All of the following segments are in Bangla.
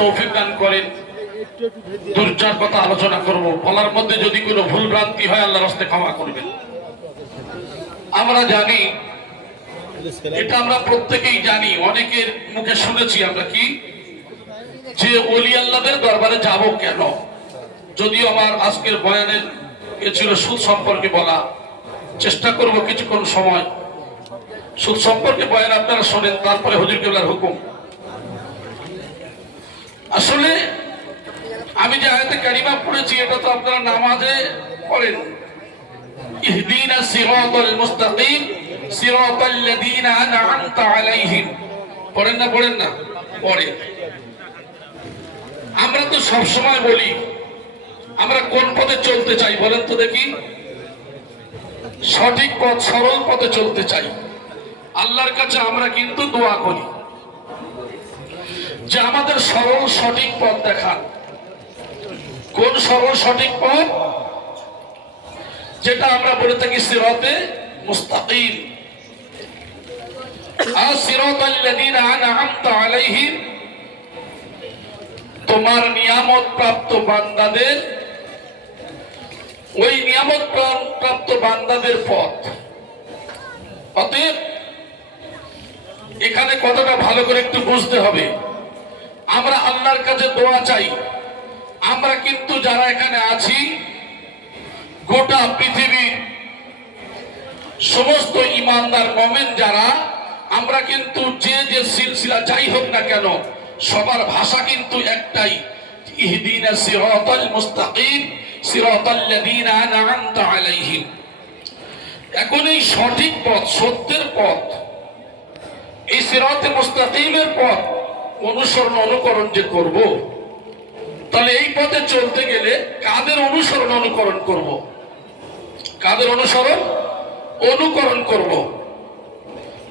তৌফিক দান করেন। দুর্চার কথা আলোচনা করব, বলার মধ্যে যদি কোনো ভুল ভ্রান্তি হয় আল্লাহর রাস্তায় ক্ষমা করবেন। আমরা জানি, এটা আমরা প্রত্যেকেই জানি, অনেকের মুখে শুনেছি আমরা কি, যে ওলি আল্লাহদের দরবারে যাব কেন। যদিও আমার আজকের বয়ানের ছিল সুদ সম্পর্কে বলা, চেষ্টা করব কিছুক্ষণ সময় সুদ সম্পর্কে বয়ান আপনারা শোনেন, তারপরে হুজুর কেবলার হুকুম। আসলে আমি যে আয়াতে কারিমা পড়েছি এটা তো আপনারা নামাজে পড়েন, ইহদিনাস সিরাতাল মুস্তাকিম সিরাতাল লাযিনা আন'আমতা আলাইহিম, পড়েন না? পড়েন না? পড়েন। আমরা তো সব সময় বলি আমরা কোন পথে চলতে চাই বলেন তো দেখি? সঠিক পথ, সরল পথে চলতে চাই। আল্লাহর কাছে আমরা কিন্তু দোয়া করি যে আমাদের সরল সঠিক পথ দেখান। কোন সরল সঠিক পথ? যেটা আমরা বলে থাকি সিরাতে মুস্তাকিম, সিরাতাল লাযিনা আন'আমতা আলাইহিম, তোমার নিয়ামত প্রাপ্ত বান্দাদের, ওই নিয়ামত প্রাপ্ত বান্দাদের পথ। অতএব এখানে কথাটা ভালো করে একটু বুঝতে হবে। আমরা আল্লাহর কাছে দোয়া চাই। আমরা কিন্তু যারা এখানে আছি, গোটা পৃথিবীর সমস্ত ইমানদার মুমিন যারা, আমরা কিন্তু যে যে সিলসিলা যাই হোক না কেন, সবার ভাষা কিন্তু একটাই, ইহদিনাস সিরাতাল মুস্তাকিম সিরাতাল লাযিনা আন'আমতা আলাইহিম। এখন এই সঠিক পথ, সত্যের পথ, এই সিরাতে মুস্তাকিমের পথ অনুসরণ অনুকরণ যে করব, তাহলে এই পথে চলতে গেলে কাদের অনুসরণ অনুকরণ করব? কাদের অনুসরণ অনুকরণ করব?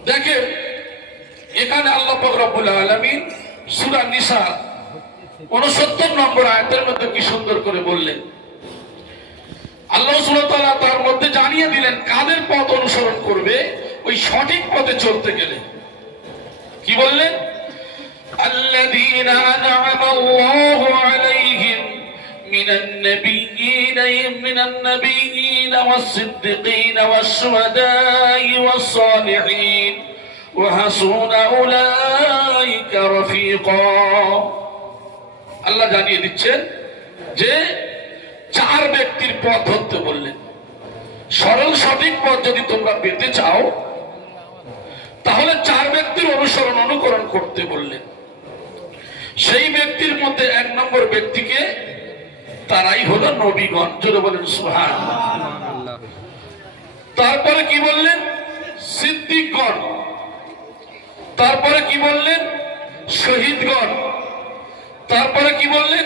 দেখেন এখানে আল্লাহ পাক রব্বুল আলামিন সূরা নিসা 69 নম্বর আয়াতের মধ্যে কি সুন্দর করে বললেন। আল্লাহ সুবহানাহু ওয়া তাআলা তার মধ্যে জানিয়ে দিলেন কাদের পথ অনুসরণ করবে ওই সঠিক পথে চলতে গেলে। কি বললেন? আল্লাযীনা আন'আমা আল্লাহু আলাইহিম মিনান নাবিয়্যিন ওয়াস-সিদ্দীকিন ওয়াশ-শুহাদা'i ওয়াস-সালিহিন ওয়া হাসুনা উলাইকা রাফীকা। আল্লাহ জানিয়ে দিচ্ছেন যে চার ব্যক্তির পথ ধরতে বললেন। সরল সঠিক পথ যদি তোমরা পেতে চাও তাহলে চার ব্যক্তির অনুসরণ অনুকরণ করতে বললেন। সেই ব্যক্তির মধ্যে এক নম্বর ব্যক্তিকে, তারাই হলো নবীগণ। জোরে বলেন সুবহানাল্লাহ। তারপরে কি বললেন? সিদ্দিকগণ। তারপরে কি বললেন? শহীদগণ। তারপরে কি বললেন?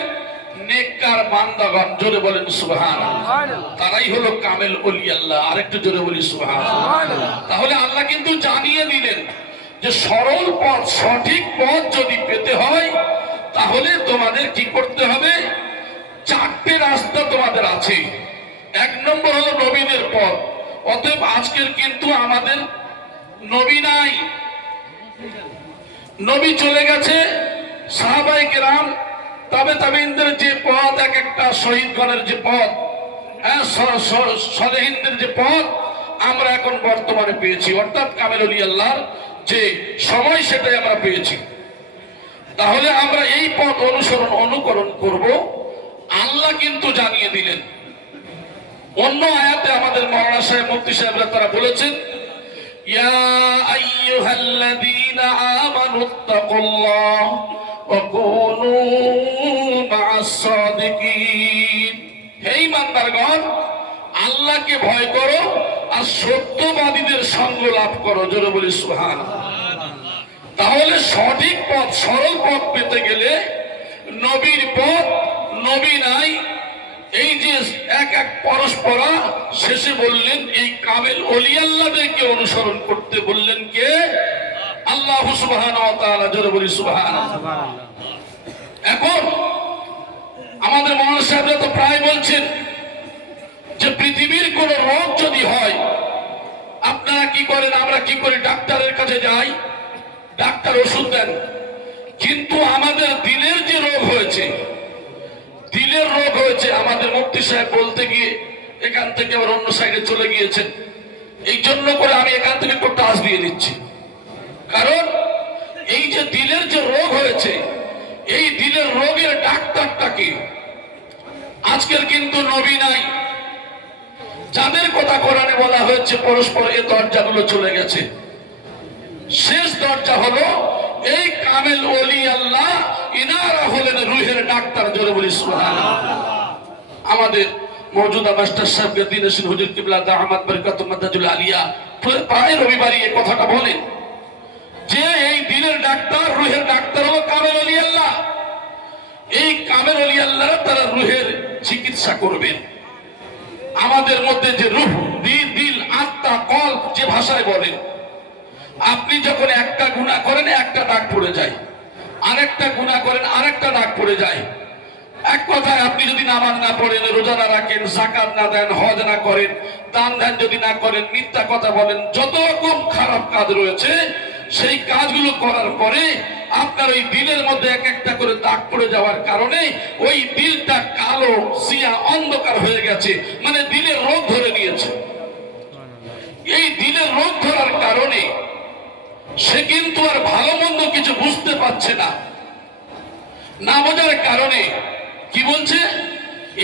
নেককার বান্দাগণ। জোরে বলেন সুবহানাল্লাহ। তারাই হলো কামেল ওলি আল্লাহ। আরেকটু জোরে বলি সুবহানাল্লাহ। তাহলে আল্লাহ কিন্তু জানিয়ে দিলেন যে সরল পথ, সঠিক পথ যদি পেতে হয় তাহলে তোমাদের কি করতে হবে? চারটে রাস্তা তোমাদের আছে। এক নম্বর হলো নবীদের পথ। অতএব আজকের কিন্তু আমাদের নবী নাই, নবী চলে গেছে। সাহাবায়ে কেরাম, তাবেঈনদের যে পথ, এক একটা শহীদগণের যে পথ, সালেহীনদের যে পথ আমরা এখন বর্তমানে পেয়েছি, অর্থাৎ কামেল ওলি আল্লাহর যে সময় সেটাই আমরা পেয়েছি। তাহলে আমরা এই পথ অনুসরণ অনুকরণ করব। আল্লাহ কিন্তু জানিয়ে দিলেন। অন্য আয়াতে আমাদের মাওলানা সাহেব, মুফতি সাহেবরা তারা বলেছেন, ইয়া আইয়ুহাল্লাযীনা আমানুত্তাকুল্লাহ ওয়া কুনু মা'আস সাদিকিন। হে ঈমানদারগণ, আল্লাহকে ভয় করো আর সত্যবাদীদের সঙ্গ লাভ করো। জোরে বলি সুবহানাল্লাহ। তাহলে সঠিক পথ, সরল পথ পেতে গেলে নবীর পথ, নবী নাই, এই যে এক এক পরস্পরা, শেষে বললেন এই কামেল ওলি আল্লাহদেরকে অনুসরণ করতে বললেন কে? আল্লাহ সুবহানাহু ওয়া তাআলা। জোরে বলি সুবহানাল্লাহ। এখন আমাদের মাওলানা সাহেবরা তো প্রায় বলছেন যে পৃথিবীর কোন রোগ যদি হয় আপনারা কি করেন? আমরা কি করি? ডাক্তারের কাছে যাই, ডাক্তার ওষুধ দেন। কিন্তু আমাদের দিলের যে হয়েছে, দিলের রোগ হয়েছে। আমাদের মুফতি সাহেব বলতে গিয়ে এখান থেকে আবার অন্য সাইডে চলে গিয়েছেন। এই জন্য করে আমি এখান থেকে একটু টাচ দিয়ে দিচ্ছি, কারণ এই যে দিলের যে রোগ হয়েছে, এই দিলের রোগের ডাক্তারটাকে আজকের কিন্তু নবী নাই। যাদের কথা কোরআনে বলা হয়েছে পরস্পর এই দরজাগুলো চলে গেছে। শেষ দরজা হলো এই কামেল ওলি আল্লাহ, ইনারা হলেন রুহের ডাক্তার। জোরে বলি সুবহানাল্লাহ। আমাদের মওজুদা মাস্টার সাহেবকে দিনেশন হুজুর কিবলা দামাত বরকাতুল মাদাজুল আলিয়া প্রায় রবিবারই এই কথাটা বলেন যে এই দিলের ডাক্তার, রুহের ডাক্তার হলো কামেল ওলি আল্লাহ। এই কামেল ওলি আল্লাহ তারা রুহের চিকিৎসা করবেন। আমাদের মধ্যে যে রূহ, দিল, আত্মা, কলব যে ভাষায় বলেন, আপনি যখন একটা গুনাহ করেন একটা দাগ পড়ে যায়, আরেকটা গুনাহ করেন আরেকটা দাগ পড়ে যায়। এক কথায় আপনি যদি নামাজ না পড়েন, রোজা না রাখেন, যাকাত না দেন, হজ না করেন, দান ধ্যান যদি না করেন, মিথ্যা কথা বলেন, যত রকম খারাপ কাজ রয়েছে সেই কাজগুলো করার পরে আপনার ওই দিলের মধ্যে এক একটা করে দাগ পড়ে যাওয়ার কারণে ওই দিলটা কালো সিয়া অন্ধকার হয়ে গেছে, মানে দিলের রোগ ধরে নিয়েছে। এই দিলের রোগ ধরার কারণে সে কিন্তু আর ভালো মন্দ কিছু বুঝতে পারছে না। না বোঝার কারণে কি বলছে,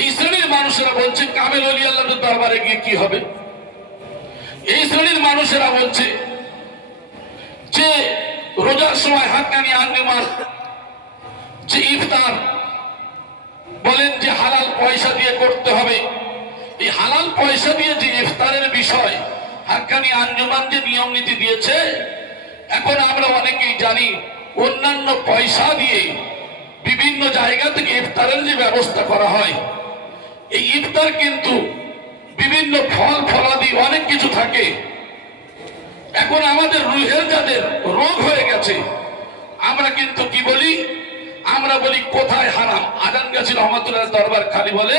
এই শ্রেণীর মানুষেরা বলছে কামেল ওলি আল্লাহর দরবারে গিয়ে কি হবে। এই শ্রেণীর মানুষেরা বলছে যে রোজার সময় হাক্কানি আঞ্জুমান যে ইফতার বলেন যে হালাল পয়সা দিয়ে করতে হবে, এই হালাল পয়সা দিয়ে যে ইফতারের বিষয় হাক্কানি আঞ্জুমান যে নিয়ম নীতি দিয়েছে, এখন আমরা অনেকেই জানি অন্যান্য পয়সা দিয়ে বিভিন্ন জায়গা থেকে ইফতারের যে ব্যবস্থা করা হয়, এই ইফতার কিন্তু বিভিন্ন ফল ফলাদি অনেক কিছু থাকে। এখন আমাদের রুহের যাদের রোগ হয়ে গেছে, আমরা কিন্তু কি বলি, আমরা বলি কোথায় হারাম। আজান গাছি রহমাতুল্লাহ দরবার খালি বলে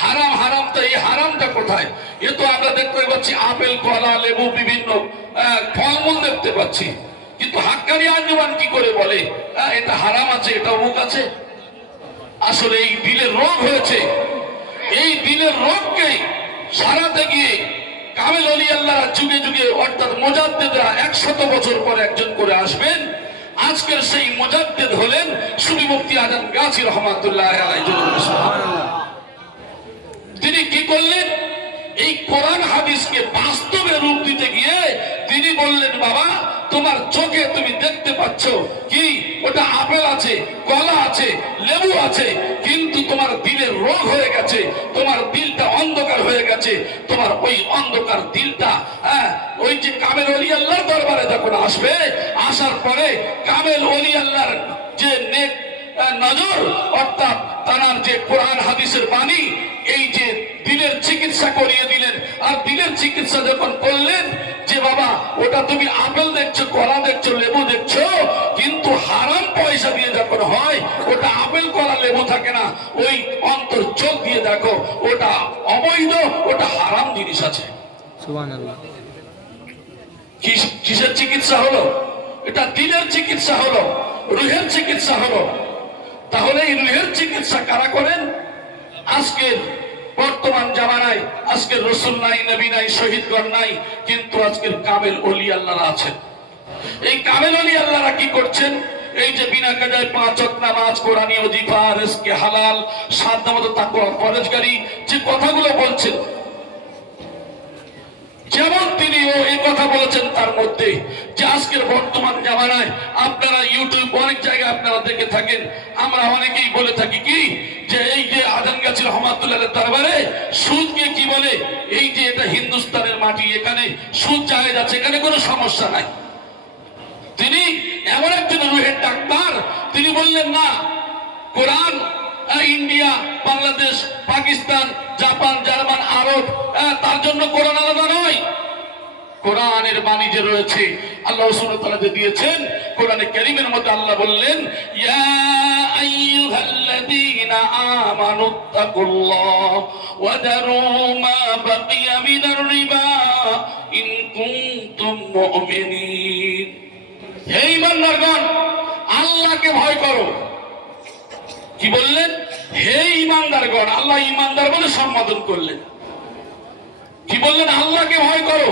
হারাম হারাম, তো এই হারামটা কোথায়? এ তো আমরা দেখতে পাচ্ছি আপেল, কলা, লেবু, বিভিন্ন ফলমূল দেখতে পাচ্ছি, কিন্তু হাক্কানি আঞ্জুমান কি করে বলে এটা হারাম আছে, এটা অমুক আছে। আসলে এই দিলের রোগ হয়েছে। এই দিলের রোগকে সারাতে গিয়ে কামেল ওলি আল্লাহরা যুগে যুগে অর্থাৎ মুজাদ্দিদরা 100 বছর পরে একজন করে আসবেন। আজকের সেই মুজাদ্দিদ হলেন সুফি মুফতি আজান গাছি রহমাতুল্লাহ আলাইহি। তিনি কি করলেন, এই কোরআন হাদিসকে বাস্তবে রূপ দিতে গিয়ে তিনি বললেন, বাবা তোমার চোখে তুমি দেখতে পাচ্ছ কি ওটা আপেল আছে, কলা আছে, লেবু আছে, কিন্তু তোমার দিলের রোগ হয়ে গেছে, তোমার দিলটা অন্ধকার হয়ে গেছে। তোমার ওই অন্ধকার দিলটা ওই যে কামেল ওলি আল্লাহর দরবারে যখন আসবে, আসার পরে কামেল ওলি আল্লাহর যে নেক নজর অর্থাৎ তার যে কোরআন হাদিসের বাণী, এই যে দিলের চিকিৎসা করিয়ে দিলেন। আর দিলের চিকিৎসা যখন করলেন যে বাবা ওটা তুমি আপেল দেখছো, কলা দেখছো, লেবু দেখছো, কিন্তু হারাম পয়সা দিয়ে যখন হয় ওটা আপেল, কলা, লেবু থাকে না, ওই অন্তর চোখ দিয়ে দেখো ওটা অবৈধ, ওটা হারাম জিনিস আছে। সুবহানাল্লাহ। কিসের চিকিৎসা হলো? এটা দিলের চিকিৎসা হলো, রুহের চিকিৎসা হলো। তাহলে এই রুহের চিকিৎসা কারা করেন? আজকের বর্তমান জামানায় আজকের রসুল নাই, নবী নাই, শহীদগণ নাই, কিন্তু আজকের কামেল ওলি আল্লাহরা আছেন। এই কামেল ওলি আল্লাহরা কি করছেন? এই যে বিনা কাজায় 5 ওয়াক্ত নামাজ, কোরআনী ওজিফা, রিজকে হালাল, সাধ্যমতো তাকওয়া পরহেজগারি যে কথাগুলো বলছেন, যেমন তিনিও এই কথা বলেছেন তার মধ্যে যে আজকের বর্তমান জামানায় আপনারা ইউটিউব অনেক জায়গায় আপনারা দেখে থাকেন, আমরা অনেকেই বলে থাকি কি যে এই যে আজান গাছি রহমাতুল্লাহ দরবারে সুদকে কি বলে, এই যে এটা হিন্দুস্তানের মাটি, এখানে সুদ জায়েজ আছে, এখানে কোনো সমস্যা নাই। তিনি এমন একজন রুহের ডাক্তার, তিনি বললেন না, কোরআন India, Bangladesh, Pakistan, Japan, German, আরব তার জন্য কোরআন আলাদা নয়। কোরআনের বাণী যে রয়েছে আল্লাহ সুবহানাহু ওয়া তাআলা দিয়েছেন, কোরআনে কারীমের মধ্যে আল্লাহ বললেন, ইয়া আইয়ুহাল্লাযীনা আমানুত্তাকুল্লাহ ওয়া দারু মা বাকিয়া মিনার রিবা ইন কুনতুম মুমিনিন। হে ঈমানদারগণ, আল্লাহকে ভয় করো কি বললেন? হে ঈমানদারগণ, আল্লাহ ঈমানদার বলে সম্বোধন করলেন। কি বললেন? আল্লাহকে ভয় করো,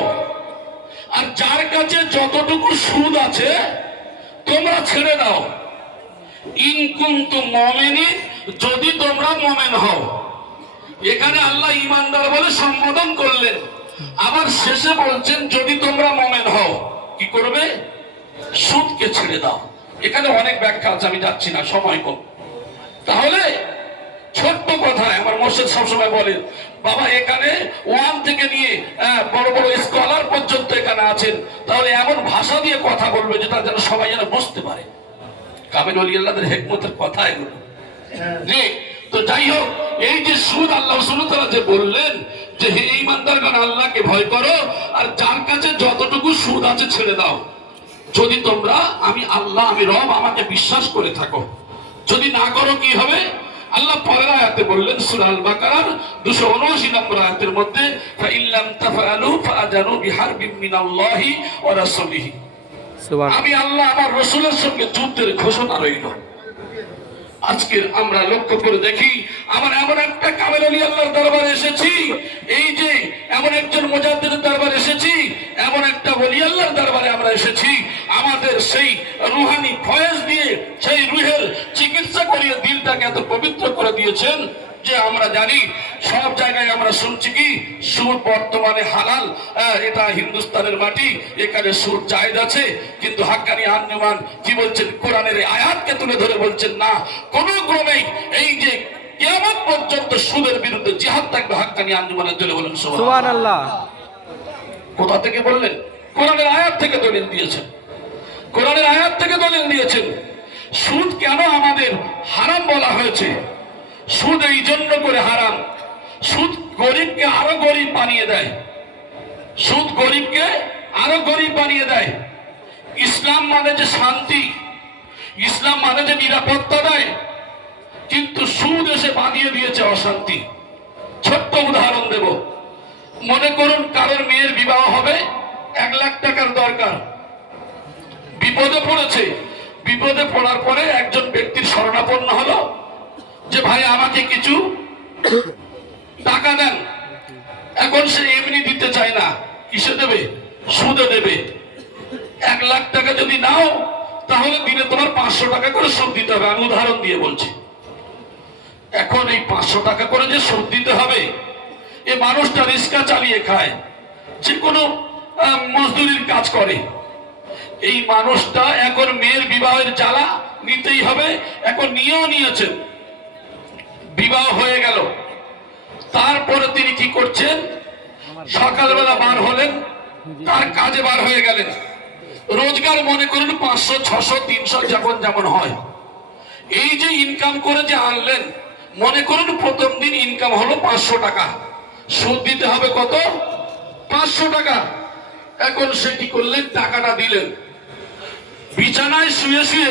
আর যার কাছে যতটুকু সুদ আছে তোমরা ছেড়ে দাও। ইন কুনতুম মুমিনিন, যদি তোমরা মুমিন হও। এখানে আল্লাহ ঈমানদার বলে সম্বোধন করলেন, আবার শেষে বলছেন যদি তোমরা মুমিন হও কি করবে? সুদকে ছেড়ে দাও। এখানে অনেক ব্যাখ্যা আছে, আমি যাচ্ছি না, সময় কম। তাহলে ছোট্ট কথায় আমার মোর্শেদ সবসময় বলেন, বাবা এখানে 1 থেকে নিয়ে বড় বড় স্কলার পর্যন্ত এখানে আছেন, তাহলে এমন ভাষা দিয়ে কথা বলবে যেটা যেন সবাই যেন বুঝতে পারে। কামিল ওলি আল্লাহদের হিকমতের কথা এগুলো। জি, তো যাই হোক, এই যে সুদ আল্লাহ সুবহানাহু ওয়া তাআলা যে বললেন যে হে ঈমানদারগণ আল্লাহকে ভয় করো, আর যার কাছে যতটুকু সুদ আছে ছেড়ে দাও, যদি তোমরা আমি আল্লাহ, আমি রব, আমাকে বিশ্বাস করে থাকো। যদি না করো কি হবে? আল্লাহ পরের আয়াতে বললেন, সূরা আল বাকারার 279 নম্বর আয়াতের মধ্যে, ফাইল্লাম তাফআলু ফাআযানু বিহারবিন মিনাল্লাহি ওয়া রাসূলিহি। আমি আল্লাহ আমার রাসূলের সঙ্গে যুদ্ধের ঘোষণা রইল। আজকে আমরা লক্ষ্য করে দেখি, আমার এমন একটা কামেল ওলি আল্লাহর দরবারে এসেছি, এই যে এমন একজন মুজাদ্দিদের দরবারে এসেছি, এমন একটা ওলি আল্লাহর দরবারে আমরা এসেছি, আমাদের সেই রুহানি ফয়েজ দিয়ে সেই রুহের চিকিৎসা করিয়ে দিলটাকে এত পবিত্র করে দিয়েছেন যে আমরা জানি সব জায়গায় আমরা শুনছি কি সুদ বর্তমানে হালাল, এটা হিন্দুস্তানের মাটি, এখানে সুদ জায়েজ আছে। কিন্তু হাক্কানি আঞ্জুমান কি বলছেন? কোরআনের আয়াতকে তুলে ধরে বলছেন না, কোনো ক্রমেই এই যে কিয়ামত পর্যন্ত সুদের বিরুদ্ধে জিহাদ থাকবে। হাক্কানি আঞ্জুমানের জন্য বলেন সুবহানাল্লাহ। কোথা থেকে বললেন? কোরআনের আয়াত থেকে দলিল দিয়েছেন, কোরআনের আয়াত থেকে দলিল দিয়েছেন। সুদ কেন আমাদের হারাম বলা হয়েছে? সুদ এই জন্য করে হারাম, সুদ গরিবকে আরো গরিব বানিয়ে দেয়, সুদ গরিবকে আরো গরিব বানিয়ে দেয়। ইসলাম মানে যে শান্তি, ইসলাম মানে যে নিরাপত্তা দেয়, কিন্তু সুদ এসে বাঁধিয়ে দিয়েছে অশান্তি। ছোট্ট উদাহরণ দেব, মনে করুন কারোর মেয়ের বিবাহ হবে, 1 লাখ টাকার দরকার, বিপদে পড়েছে। বিপদে পড়ার পরে একজন ব্যক্তির শরণাপন্ন হলো যে ভাই আমাকে কিছু টাকা দেন। এখন সে এমনি দিতে চায় না, কিসে দেবে? সুদে দেবে। 1 লাখ টাকা যদি নাও তাহলে দিনে তোমার 500 টাকা করে সুদ দিতে হবে। আমি উদাহরণ দিয়ে বলছি। এখন এই 500 টাকা করে যে সুদ দিতে হবে, এই মানুষটা রিক্সা চালিয়ে খায়, যে কোনো মজদুরির কাজ করে। এই মানুষটা এখন মেয়ের বিবাহের জ্বালা নিতেই হবে, এখন নিয়েও নিয়েছেন। বিবাহ হয়ে গেল, তারপরে তিনি কি করছেন? সকালবেলা বার হলেন, তার কাজে বার হয়ে গেলেন। রোজগার মনে করুন 500, 600, 300 যখন যেমন হয়। এই যে ইনকাম করে যে আনলেন, মনে করুন প্রথম দিন ইনকাম হলো 500 টাকা, সুদ দিতে হবে কত? 500 টাকা। এখন সে কি করলেন? টাকাটা দিলেন। বিছানায় শুয়ে শুয়ে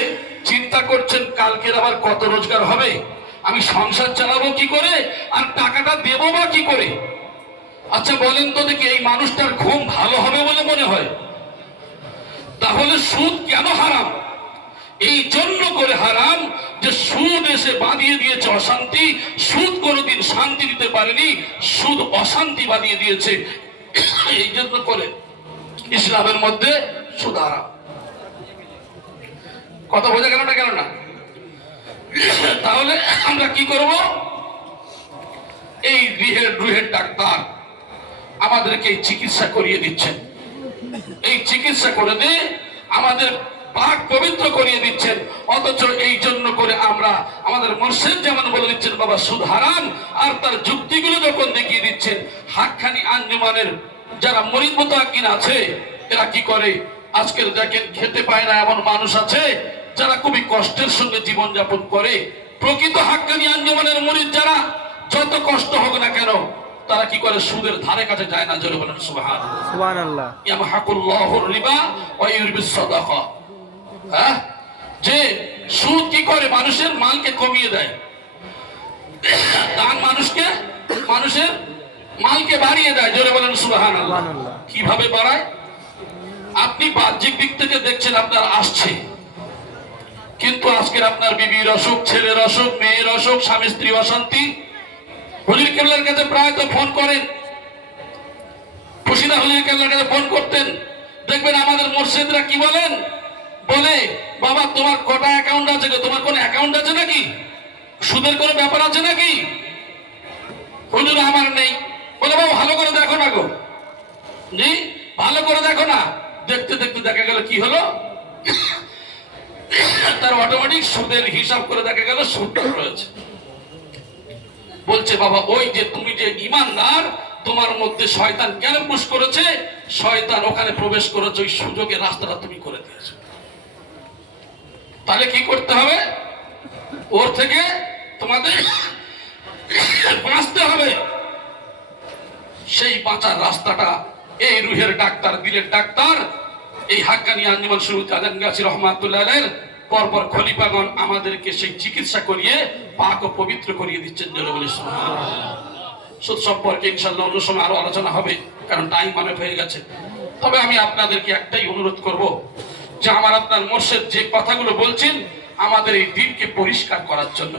চিন্তা করছেন কালকের আবার কত রোজগার হবে, আমি সংসার চালাবো কি করে, আর টাকাটা দেবো বা কি করে। আচ্ছা বলেন তো দেখি, এই মানুষটার ঘুম ভালো হবে বলে মনে হয়? তাহলে সুদ কেন হারাম? এই জন্য করে হারাম যে সুদ এসে বাঁধিয়ে দিয়েছে অশান্তি। সুদ কোনোদিন শান্তি দিতে পারেনি, সুদ অশান্তি বাঁধিয়ে দিয়েছে। এই জন্য করে ইসলামের মধ্যে সুদ হারাম। কথা বোঝা গেল না? কেন না? তাহলে আমরা কি করব? এই রুহের ডাক্তার আমাদেরকে চিকিৎসা করিয়ে দিচ্ছেন, এই চিকিৎসা করে দিয়ে আমাদের পাক পবিত্র করিয়ে দিচ্ছেন। অথচ এই জন্য করে আমরা আমাদের মুর্শিদ যেমন বলে দিচ্ছেন বাবা সুদ হারাম, আর তার যুক্তিগুলো যখন দেখিয়ে দিচ্ছেন, হাক্কানি আঞ্জুমানের যারা মুরিদ মুতাকিন আছে এরা কি করে? আজকের দেখেন খেতে পায় না এমন মানুষ আছে যারা খুবই কষ্টের সঙ্গে জীবন যাপন করে। প্রকৃত হাক্কানি আঞ্জুমানের মুরিদ যারা, যত কষ্ট হোক না কেন, তারা কি করে? সুদের ধারে কাছে যায় না। জোরে বলেন সুবহানাল্লাহ। সুবহানাল্লাহ। ইয়ামহাকুল্লাহুর রিবা ওয়া ইউরবিস সাদাকা। হ্যাঁ, যে সুদ কি করে? মানুষের মালকে কমিয়ে দেয়। দান মানুষের মালকে বাড়িয়ে দেয়। জোরে বলেন সুবহানাল্লাহ। কিভাবে বাড়ায়? আপনি বাহ্যিক দিক থেকে দেখছেন আপনার আসছে, কিন্তু আজকের আপনার বিবির অসুখ, ছেলের অসুখ, মেয়ের অসুখ, স্বামী স্ত্রী অশান্তি, হুজুর কেবলার কাছে প্রায় তো ফোন করেন, খুশিদা হুজুর কেবলার কাছে ফোন করতেন। দেখবেন আমাদের মুর্শিদরা কি বলেন, বলে বাবা তোমার কটা অ্যাকাউন্ট আছে গো, তোমার কোন অ্যাকাউন্ট আছে নাকি, সুদের কোনো ব্যাপার আছে নাকি? হুজুর আমার নেই। বলে বাবা ভালো করে দেখো না গো। জি ভালো করে দেখো না। দেখতে দেখতে দেখা গেল কি হলো, তার অটোমেটিক সুদের হিসাব করে দেখা গেল সুদটা রয়েছে। বলছে বাবা ওই যে তুমি যে ঈমানদার, তোমার মধ্যে শয়তান কেন পুশ করেছে, শয়তান ওখানে প্রবেশ করেছে, ওই সুযোগের রাস্তাটা তুমি করে দিয়েছো। তাহলে কি করতে হবে, ওর থেকে তোমাদের বাঁচতে হবে। সেই বাঁচার রাস্তাটা এই রুহের ডাক্তার, দিলের ডাক্তার, এই হাক্কানি আঞ্জুমান শরীয়ত আজম গাছী রহমাতুল্লাহ আলাইহির পরপর খলিফাগণ আমাদেরকে সেই চিকিৎসা করিয়ে পাক ও পবিত্র করিয়ে দিচ্ছেন। জোরে বলি সুবহানাল্লাহ। সুদ সম্পর্কে ইনশাআল্লাহ অন্য সময় আরো আলোচনা হবে, কারণ টাইম অনেক হয়ে গেছে। তবে আমি আপনাদেরকে একটাই অনুরোধ করব, যে আমার আপনার মুর্শিদ যে কথাগুলো বলছেন আমাদের এই দিনকে পরিষ্কার করার জন্য।